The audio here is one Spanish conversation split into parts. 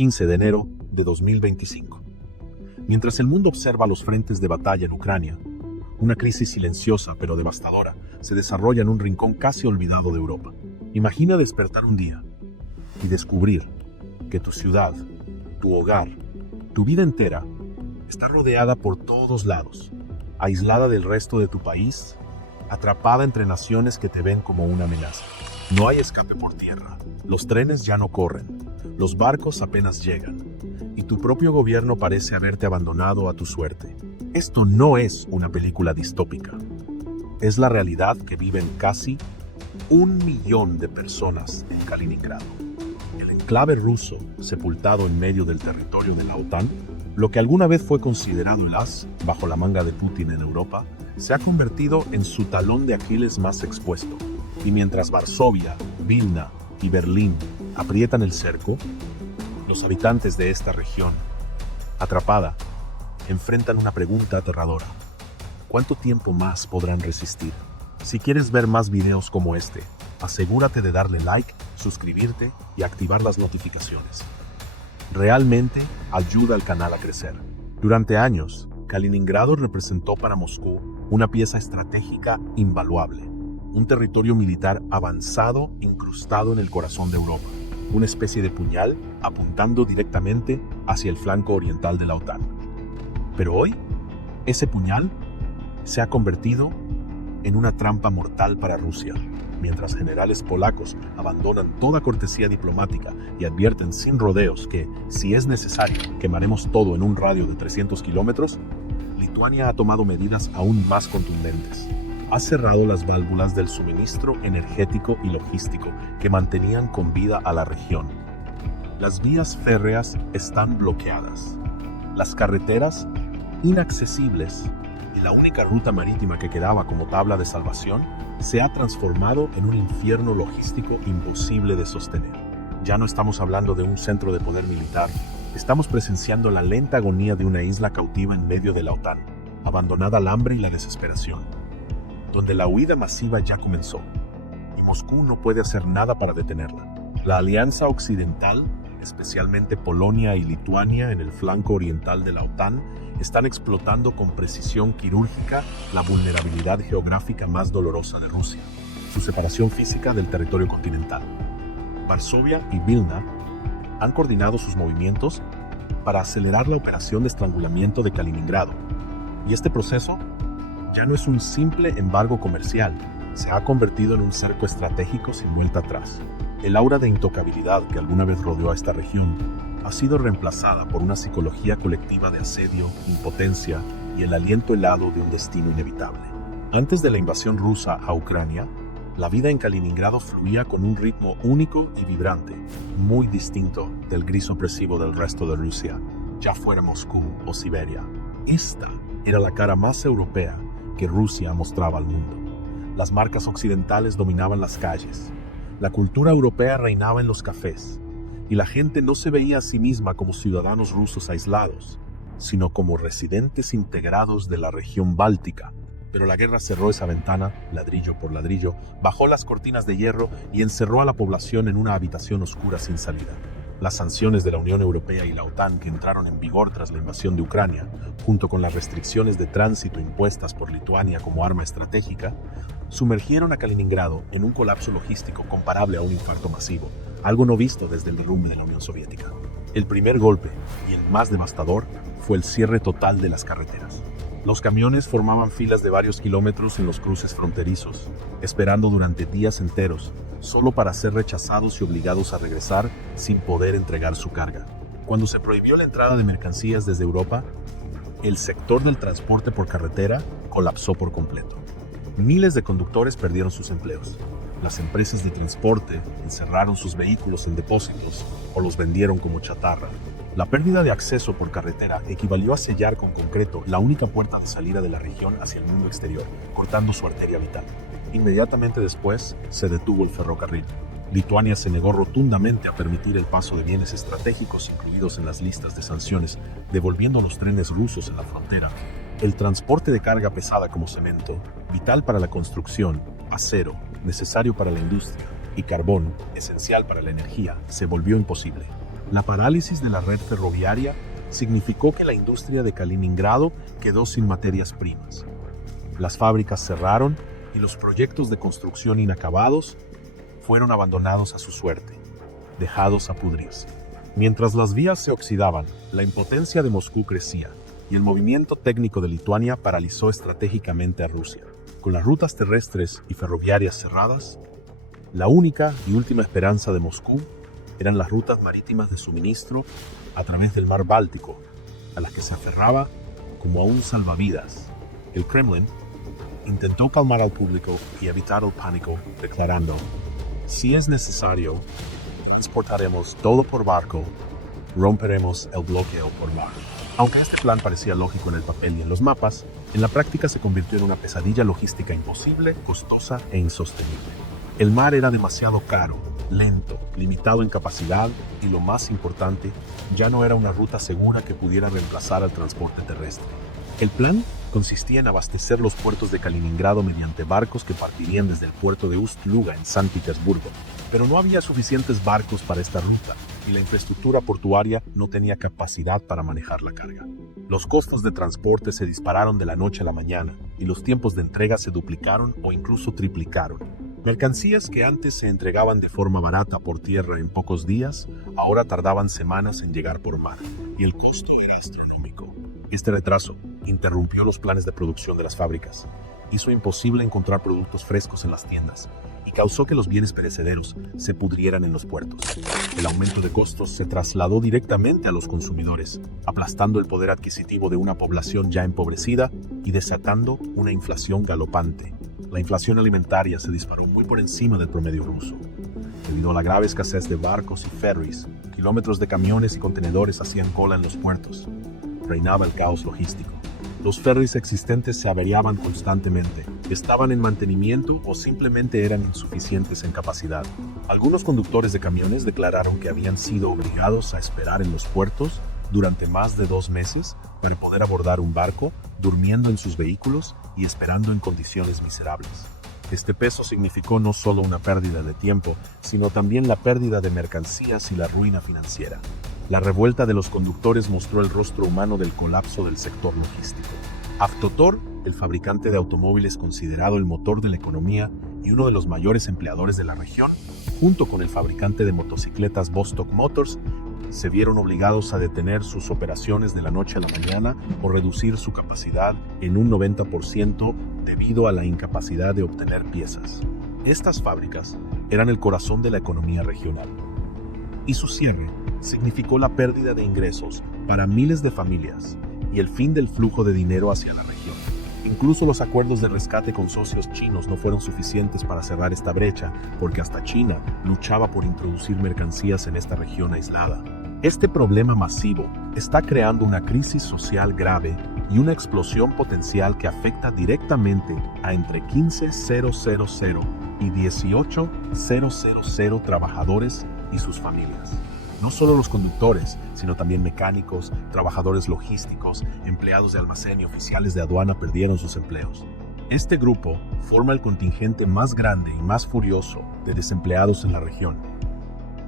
15 de enero de 2025. Mientras el mundo observa los frentes de batalla en Ucrania, una crisis silenciosa pero devastadora se desarrolla en un rincón casi olvidado de Europa. Imagina despertar un día y descubrir que tu ciudad, tu hogar, tu vida entera está rodeada por todos lados, aislada del resto de tu país, atrapada entre naciones que te ven como una amenaza. No hay escape por tierra, los trenes ya no corren, los barcos apenas llegan, y tu propio gobierno parece haberte abandonado a tu suerte. Esto no es una película distópica, es la realidad que viven casi 1 millón de personas en Kaliningrado. El enclave ruso, sepultado en medio del territorio de la OTAN, lo que alguna vez fue considerado el as bajo la manga de Putin en Europa, se ha convertido en su talón de Aquiles más expuesto. Y mientras Varsovia, Vilna y Berlín aprietan el cerco, los habitantes de esta región, atrapada, enfrentan una pregunta aterradora. ¿Cuánto tiempo más podrán resistir? Si quieres ver más videos como este, asegúrate de darle like, suscribirte y activar las notificaciones. Realmente ayuda al canal a crecer. Durante años, Kaliningrado representó para Moscú una pieza estratégica invaluable, un territorio militar avanzado incrustado en el corazón de Europa, una especie de puñal apuntando directamente hacia el flanco oriental de la OTAN. Pero hoy, ese puñal se ha convertido en una trampa mortal para Rusia, mientras generales polacos abandonan toda cortesía diplomática y advierten sin rodeos que, si es necesario, quemaremos todo en un radio de 300 kilómetros, Lituania ha tomado medidas aún más contundentes. Ha cerrado las válvulas del suministro energético y logístico que mantenían con vida a la región. Las vías férreas están bloqueadas, las carreteras inaccesibles y la única ruta marítima que quedaba como tabla de salvación se ha transformado en un infierno logístico imposible de sostener. Ya no estamos hablando de un centro de poder militar, estamos presenciando la lenta agonía de una isla cautiva en medio de la OTAN, abandonada al hambre y la desesperación, donde la huida masiva ya comenzó, y Moscú no puede hacer nada para detenerla. La alianza occidental, especialmente Polonia y Lituania en el flanco oriental de la OTAN, están explotando con precisión quirúrgica la vulnerabilidad geográfica más dolorosa de Rusia, su separación física del territorio continental. Varsovia y Vilna han coordinado sus movimientos para acelerar la operación de estrangulamiento de Kaliningrado, y este proceso ya no es un simple embargo comercial, se ha convertido en un cerco estratégico sin vuelta atrás. El aura de intocabilidad que alguna vez rodeó a esta región ha sido reemplazada por una psicología colectiva de asedio, impotencia y el aliento helado de un destino inevitable. Antes de la invasión rusa a Ucrania, la vida en Kaliningrado fluía con un ritmo único y vibrante, muy distinto del gris opresivo del resto de Rusia, ya fuera Moscú o Siberia. Esta era la cara más europea que Rusia mostraba al mundo. Las marcas occidentales dominaban las calles, la cultura europea reinaba en los cafés, y la gente no se veía a sí misma como ciudadanos rusos aislados, sino como residentes integrados de la región báltica. Pero la guerra cerró esa ventana, ladrillo por ladrillo, bajó las cortinas de hierro y encerró a la población en una habitación oscura sin salida. Las sanciones de la Unión Europea y la OTAN que entraron en vigor tras la invasión de Ucrania, junto con las restricciones de tránsito impuestas por Lituania como arma estratégica, sumergieron a Kaliningrado en un colapso logístico comparable a un infarto masivo, algo no visto desde el derrumbe de la Unión Soviética. El primer golpe, y el más devastador, fue el cierre total de las carreteras. Los camiones formaban filas de varios kilómetros en los cruces fronterizos, esperando durante días enteros, solo para ser rechazados y obligados a regresar sin poder entregar su carga. Cuando se prohibió la entrada de mercancías desde Europa, el sector del transporte por carretera colapsó por completo. Miles de conductores perdieron sus empleos. Las empresas de transporte encerraron sus vehículos en depósitos o los vendieron como chatarra. La pérdida de acceso por carretera equivalió a sellar con concreto la única puerta de salida de la región hacia el mundo exterior, cortando su arteria vital. Inmediatamente después, se detuvo el ferrocarril. Lituania se negó rotundamente a permitir el paso de bienes estratégicos incluidos en las listas de sanciones, devolviendo los trenes rusos en la frontera. El transporte de carga pesada como cemento, vital para la construcción, acero, necesario para la industria, y carbón, esencial para la energía, se volvió imposible. La parálisis de la red ferroviaria significó que la industria de Kaliningrado quedó sin materias primas. Las fábricas cerraron y los proyectos de construcción inacabados fueron abandonados a su suerte, dejados a pudrirse. Mientras las vías se oxidaban, la impotencia de Moscú crecía y el movimiento técnico de Lituania paralizó estratégicamente a Rusia. Con las rutas terrestres y ferroviarias cerradas, la única y última esperanza de Moscú eran las rutas marítimas de suministro a través del mar Báltico, a las que se aferraba como a un salvavidas. El Kremlin intentó calmar al público y evitar el pánico, declarando: si es necesario, transportaremos todo por barco, romperemos el bloqueo por mar. Aunque este plan parecía lógico en el papel y en los mapas, en la práctica se convirtió en una pesadilla logística imposible, costosa e insostenible. El mar era demasiado caro, lento, limitado en capacidad y, lo más importante, ya no era una ruta segura que pudiera reemplazar al transporte terrestre. El plan consistía en abastecer los puertos de Kaliningrado mediante barcos que partirían desde el puerto de Ust-Luga en San Petersburgo. Pero no había suficientes barcos para esta ruta y la infraestructura portuaria no tenía capacidad para manejar la carga. Los costos de transporte se dispararon de la noche a la mañana y los tiempos de entrega se duplicaron o incluso triplicaron. Mercancías que antes se entregaban de forma barata por tierra en pocos días, ahora tardaban semanas en llegar por mar, y el costo era astronómico. Este retraso interrumpió los planes de producción de las fábricas, hizo imposible encontrar productos frescos en las tiendas y causó que los bienes perecederos se pudrieran en los puertos. El aumento de costos se trasladó directamente a los consumidores, aplastando el poder adquisitivo de una población ya empobrecida y desatando una inflación galopante. La inflación alimentaria se disparó muy por encima del promedio ruso. Debido a la grave escasez de barcos y ferries, kilómetros de camiones y contenedores hacían cola en los puertos. Reinaba el caos logístico. Los ferries existentes se averiaban constantemente, estaban en mantenimiento o simplemente eran insuficientes en capacidad. Algunos conductores de camiones declararon que habían sido obligados a esperar en los puertos durante más de 2 meses para poder abordar un barco, durmiendo en sus vehículos y esperando en condiciones miserables. Este peso significó no solo una pérdida de tiempo, sino también la pérdida de mercancías y la ruina financiera. La revuelta de los conductores mostró el rostro humano del colapso del sector logístico. Avtotor, el fabricante de automóviles considerado el motor de la economía y uno de los mayores empleadores de la región, junto con el fabricante de motocicletas Vostok Motors, se vieron obligados a detener sus operaciones de la noche a la mañana o reducir su capacidad en un 90% debido a la incapacidad de obtener piezas. Estas fábricas eran el corazón de la economía regional, y su cierre significó la pérdida de ingresos para miles de familias y el fin del flujo de dinero hacia la región. Incluso los acuerdos de rescate con socios chinos no fueron suficientes para cerrar esta brecha, porque hasta China luchaba por introducir mercancías en esta región aislada. Este problema masivo está creando una crisis social grave y una explosión potencial que afecta directamente a entre 15,000 y 18,000 trabajadores y sus familias. No solo los conductores, sino también mecánicos, trabajadores logísticos, empleados de almacén y oficiales de aduana perdieron sus empleos. Este grupo forma el contingente más grande y más furioso de desempleados en la región.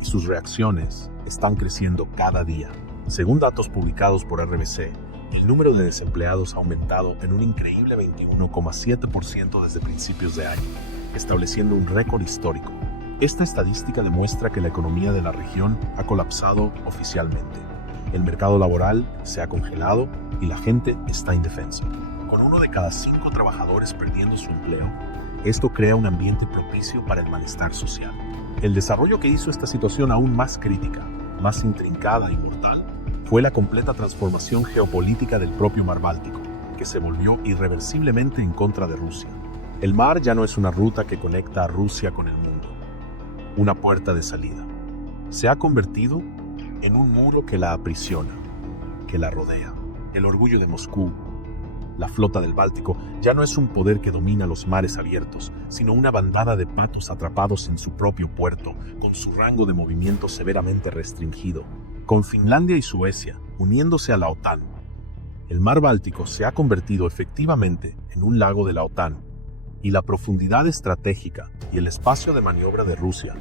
Y sus reacciones están creciendo cada día. Según datos publicados por RBC, el número de desempleados ha aumentado en un increíble 21,7% desde principios de año, estableciendo un récord histórico. Esta estadística demuestra que la economía de la región ha colapsado oficialmente. El mercado laboral se ha congelado y la gente está indefensa. Con 1 de cada 5 trabajadores perdiendo su empleo, esto crea un ambiente propicio para el malestar social. El desarrollo que hizo esta situación aún más crítica, más intrincada y mortal, fue la completa transformación geopolítica del propio Mar Báltico, que se volvió irreversiblemente en contra de Rusia. El mar ya no es una ruta que conecta a Rusia con el mundo, una puerta de salida. Se ha convertido en un muro que la aprisiona, que la rodea. El orgullo de Moscú, la flota del Báltico, ya no es un poder que domina los mares abiertos, sino una bandada de patos atrapados en su propio puerto, con su rango de movimiento severamente restringido. Con Finlandia y Suecia uniéndose a la OTAN, el mar Báltico se ha convertido efectivamente en un lago de la OTAN, y la profundidad estratégica y el espacio de maniobra de Rusia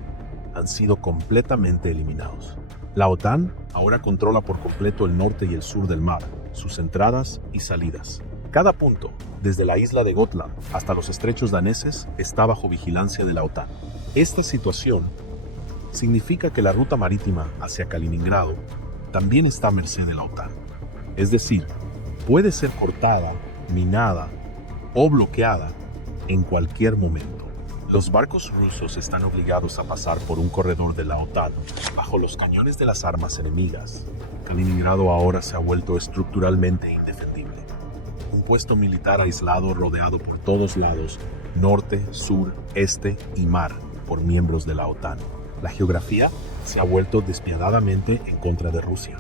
han sido completamente eliminados. La OTAN ahora controla por completo el norte y el sur del mar, sus entradas y salidas. Cada punto, desde la isla de Gotland hasta los estrechos daneses, está bajo vigilancia de la OTAN. Esta situación significa que la ruta marítima hacia Kaliningrado también está a merced de la OTAN. Es decir, puede ser cortada, minada o bloqueada en cualquier momento. Los barcos rusos están obligados a pasar por un corredor de la OTAN bajo los cañones de las armas enemigas. Kaliningrado ahora se ha vuelto estructuralmente indefendible. Un puesto militar aislado rodeado por todos lados, norte, sur, este y mar, por miembros de la OTAN. La geografía se ha vuelto despiadadamente en contra de Rusia.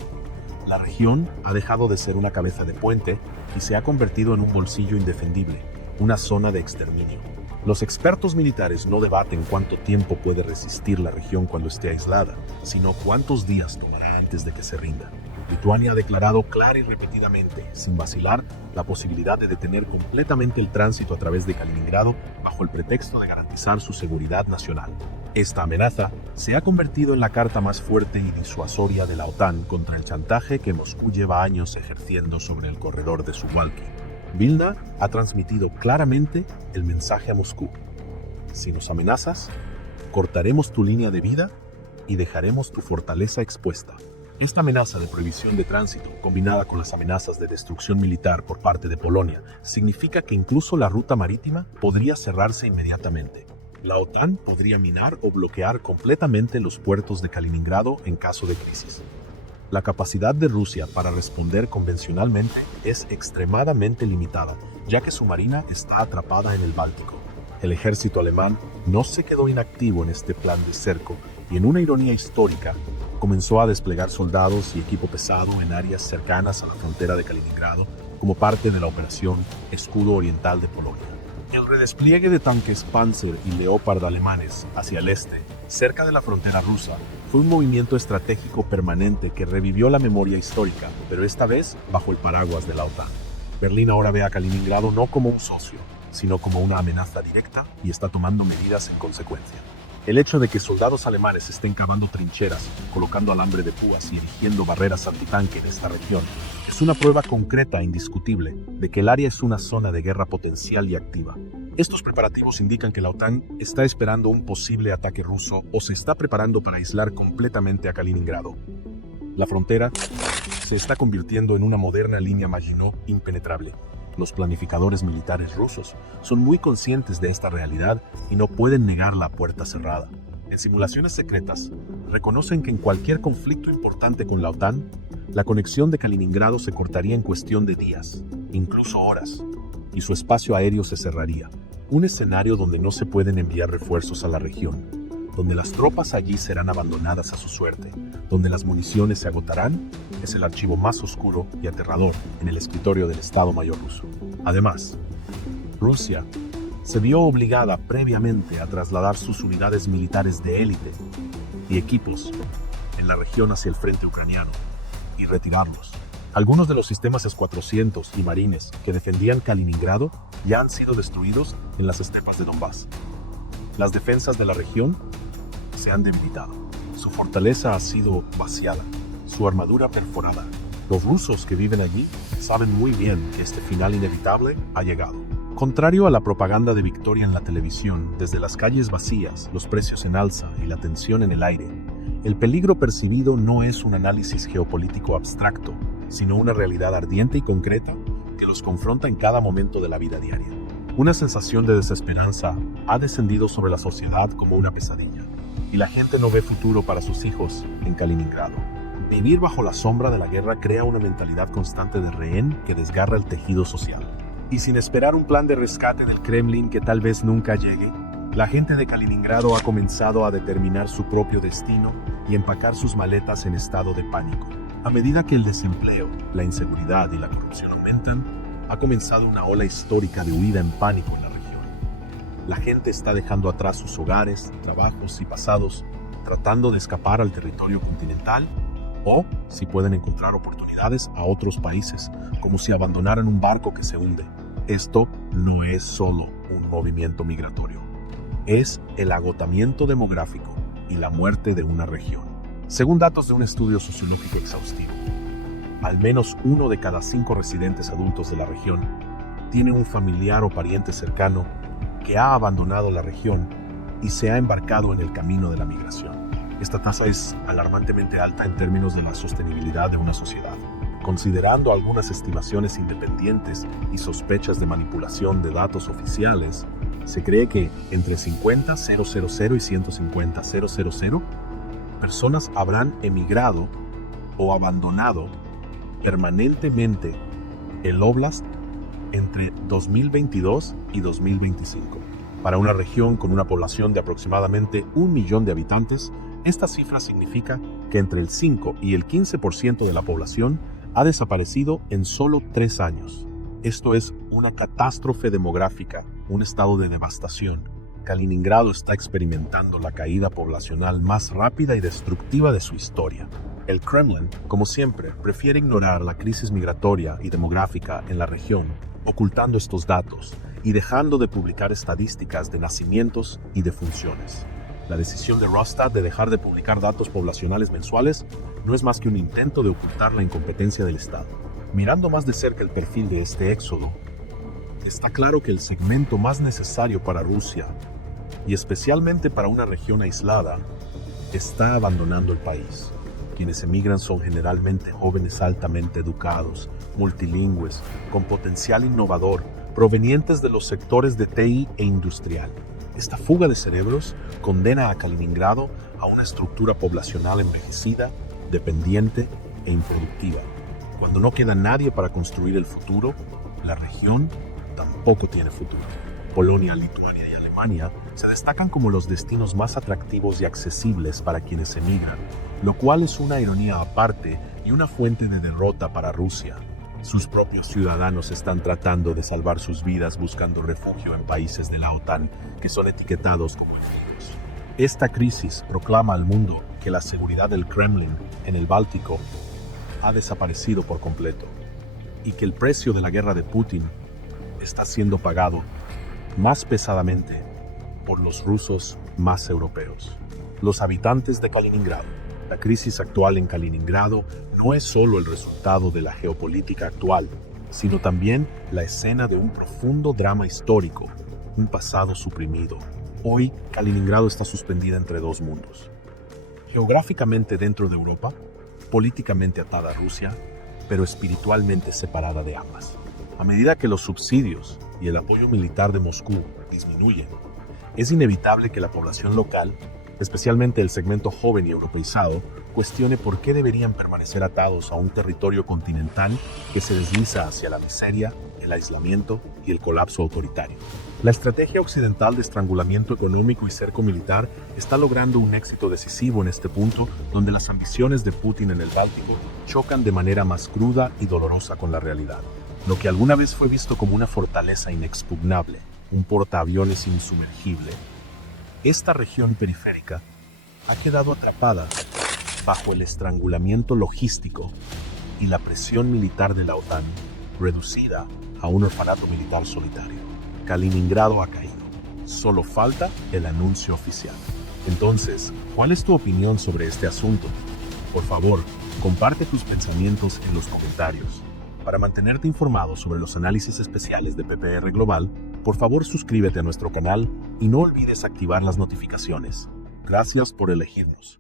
La región ha dejado de ser una cabeza de puente y se ha convertido en un bolsillo indefendible, una zona de exterminio. Los expertos militares no debaten cuánto tiempo puede resistir la región cuando esté aislada, sino cuántos días tomará antes de que se rinda. Lituania ha declarado clara y repetidamente, sin vacilar, la posibilidad de detener completamente el tránsito a través de Kaliningrado bajo el pretexto de garantizar su seguridad nacional. Esta amenaza se ha convertido en la carta más fuerte y disuasoria de la OTAN contra el chantaje que Moscú lleva años ejerciendo sobre el corredor de Suwalki. Vilna ha transmitido claramente el mensaje a Moscú: si nos amenazas, cortaremos tu línea de vida y dejaremos tu fortaleza expuesta. Esta amenaza de prohibición de tránsito, combinada con las amenazas de destrucción militar por parte de Polonia, significa que incluso la ruta marítima podría cerrarse inmediatamente. La OTAN podría minar o bloquear completamente los puertos de Kaliningrado en caso de crisis. La capacidad de Rusia para responder convencionalmente es extremadamente limitada, ya que su marina está atrapada en el Báltico. El ejército alemán no se quedó inactivo en este plan de cerco y, en una ironía histórica, comenzó a desplegar soldados y equipo pesado en áreas cercanas a la frontera de Kaliningrado como parte de la operación Escudo Oriental de Polonia. El redespliegue de tanques Panzer y Leopard alemanes hacia el este, cerca de la frontera rusa, fue un movimiento estratégico permanente que revivió la memoria histórica, pero esta vez bajo el paraguas de la OTAN. Berlín ahora ve a Kaliningrado no como un socio, sino como una amenaza directa y está tomando medidas en consecuencia. El hecho de que soldados alemanes estén cavando trincheras, colocando alambre de púas y erigiendo barreras antitanque en esta región es una prueba concreta e indiscutible de que el área es una zona de guerra potencial y activa. Estos preparativos indican que la OTAN está esperando un posible ataque ruso o se está preparando para aislar completamente a Kaliningrado. La frontera se está convirtiendo en una moderna línea Maginot impenetrable. Los planificadores militares rusos son muy conscientes de esta realidad y no pueden negar la puerta cerrada. En simulaciones secretas, reconocen que en cualquier conflicto importante con la OTAN, la conexión de Kaliningrado se cortaría en cuestión de días, incluso horas, y su espacio aéreo se cerraría. Un escenario donde no se pueden enviar refuerzos a la región, donde las tropas allí serán abandonadas a su suerte, donde las municiones se agotarán, es el archivo más oscuro y aterrador en el escritorio del Estado Mayor ruso. Además, Rusia se vio obligada previamente a trasladar sus unidades militares de élite y equipos en la región hacia el frente ucraniano y retirarlos. Algunos de los sistemas S-400 y marines que defendían Kaliningrado ya han sido destruidos en las estepas de Donbass. Las defensas de la región se han debilitado. Su fortaleza ha sido vaciada, su armadura perforada. Los rusos que viven allí saben muy bien que este final inevitable ha llegado. Contrario a la propaganda de victoria en la televisión, desde las calles vacías, los precios en alza y la tensión en el aire, el peligro percibido no es un análisis geopolítico abstracto, sino una realidad ardiente y concreta que los confronta en cada momento de la vida diaria. Una sensación de desesperanza ha descendido sobre la sociedad como una pesadilla, y la gente no ve futuro para sus hijos en Kaliningrado. Vivir bajo la sombra de la guerra crea una mentalidad constante de rehén que desgarra el tejido social. Y sin esperar un plan de rescate del Kremlin que tal vez nunca llegue, la gente de Kaliningrado ha comenzado a determinar su propio destino y empacar sus maletas en estado de pánico. A medida que el desempleo, la inseguridad y la corrupción aumentan, ha comenzado una ola histórica de huida en pánico en la región. La gente está dejando atrás sus hogares, trabajos y pasados, tratando de escapar al territorio continental o, si pueden encontrar oportunidades, a otros países, como si abandonaran un barco que se hunde. Esto no es solo un movimiento migratorio, es el agotamiento demográfico y la muerte de una región. Según datos de un estudio sociológico exhaustivo, al menos 1 de cada 5 residentes adultos de la región tiene un familiar o pariente cercano que ha abandonado la región y se ha embarcado en el camino de la migración. Esta tasa es alarmantemente alta en términos de la sostenibilidad de una sociedad. Considerando algunas estimaciones independientes y sospechas de manipulación de datos oficiales, se cree que entre 50,000 y 150,000 personas habrán emigrado o abandonado permanentemente el Oblast entre 2022 y 2025. Para una región con una población de aproximadamente 1 millón de habitantes, esta cifra significa que entre el 5 y el 15% de la población ha desaparecido en solo 3 años. Esto es una catástrofe demográfica, un estado de devastación. Kaliningrado está experimentando la caída poblacional más rápida y destructiva de su historia. El Kremlin, como siempre, prefiere ignorar la crisis migratoria y demográfica en la región, ocultando estos datos y dejando de publicar estadísticas de nacimientos y defunciones. La decisión de Rosstat de dejar de publicar datos poblacionales mensuales no es más que un intento de ocultar la incompetencia del Estado. Mirando más de cerca el perfil de este éxodo, está claro que el segmento más necesario para Rusia, y especialmente para una región aislada, está abandonando el país. Quienes emigran son generalmente jóvenes altamente educados, multilingües, con potencial innovador, provenientes de los sectores de TI e industrial. Esta fuga de cerebros condena a Kaliningrado a una estructura poblacional envejecida, dependiente e improductiva. Cuando no queda nadie para construir el futuro, la región tampoco tiene futuro. Polonia, Lituania y Alemania se destacan como los destinos más atractivos y accesibles para quienes emigran, lo cual es una ironía aparte y una fuente de derrota para Rusia. Sus propios ciudadanos están tratando de salvar sus vidas buscando refugio en países de la OTAN que son etiquetados como enemigos. Esta crisis proclama al mundo que la seguridad del Kremlin en el Báltico ha desaparecido por completo y que el precio de la guerra de Putin está siendo pagado más pesadamente por los rusos más europeos. Los habitantes de Kaliningrado. La crisis actual en Kaliningrado no es solo el resultado de la geopolítica actual, sino también la escena de un profundo drama histórico, un pasado suprimido. Hoy, Kaliningrado está suspendida entre dos mundos. Geográficamente dentro de Europa, políticamente atada a Rusia, pero espiritualmente separada de ambas. A medida que los subsidios y el apoyo militar de Moscú disminuyen, es inevitable que la población local, especialmente el segmento joven y europeizado, cuestione por qué deberían permanecer atados a un territorio continental que se desliza hacia la miseria, el aislamiento y el colapso autoritario. La estrategia occidental de estrangulamiento económico y cerco militar está logrando un éxito decisivo en este punto, donde las ambiciones de Putin en el Báltico chocan de manera más cruda y dolorosa con la realidad. Lo que alguna vez fue visto como una fortaleza inexpugnable, un portaaviones insumergible, esta región periférica ha quedado atrapada bajo el estrangulamiento logístico y la presión militar de la OTAN, reducida a un orfanato militar solitario. Kaliningrado ha caído. Solo falta el anuncio oficial. Entonces, ¿cuál es tu opinión sobre este asunto? Por favor, comparte tus pensamientos en los comentarios. Para mantenerte informado sobre los análisis especiales de PPR Global, por favor suscríbete a nuestro canal y no olvides activar las notificaciones. Gracias por elegirnos.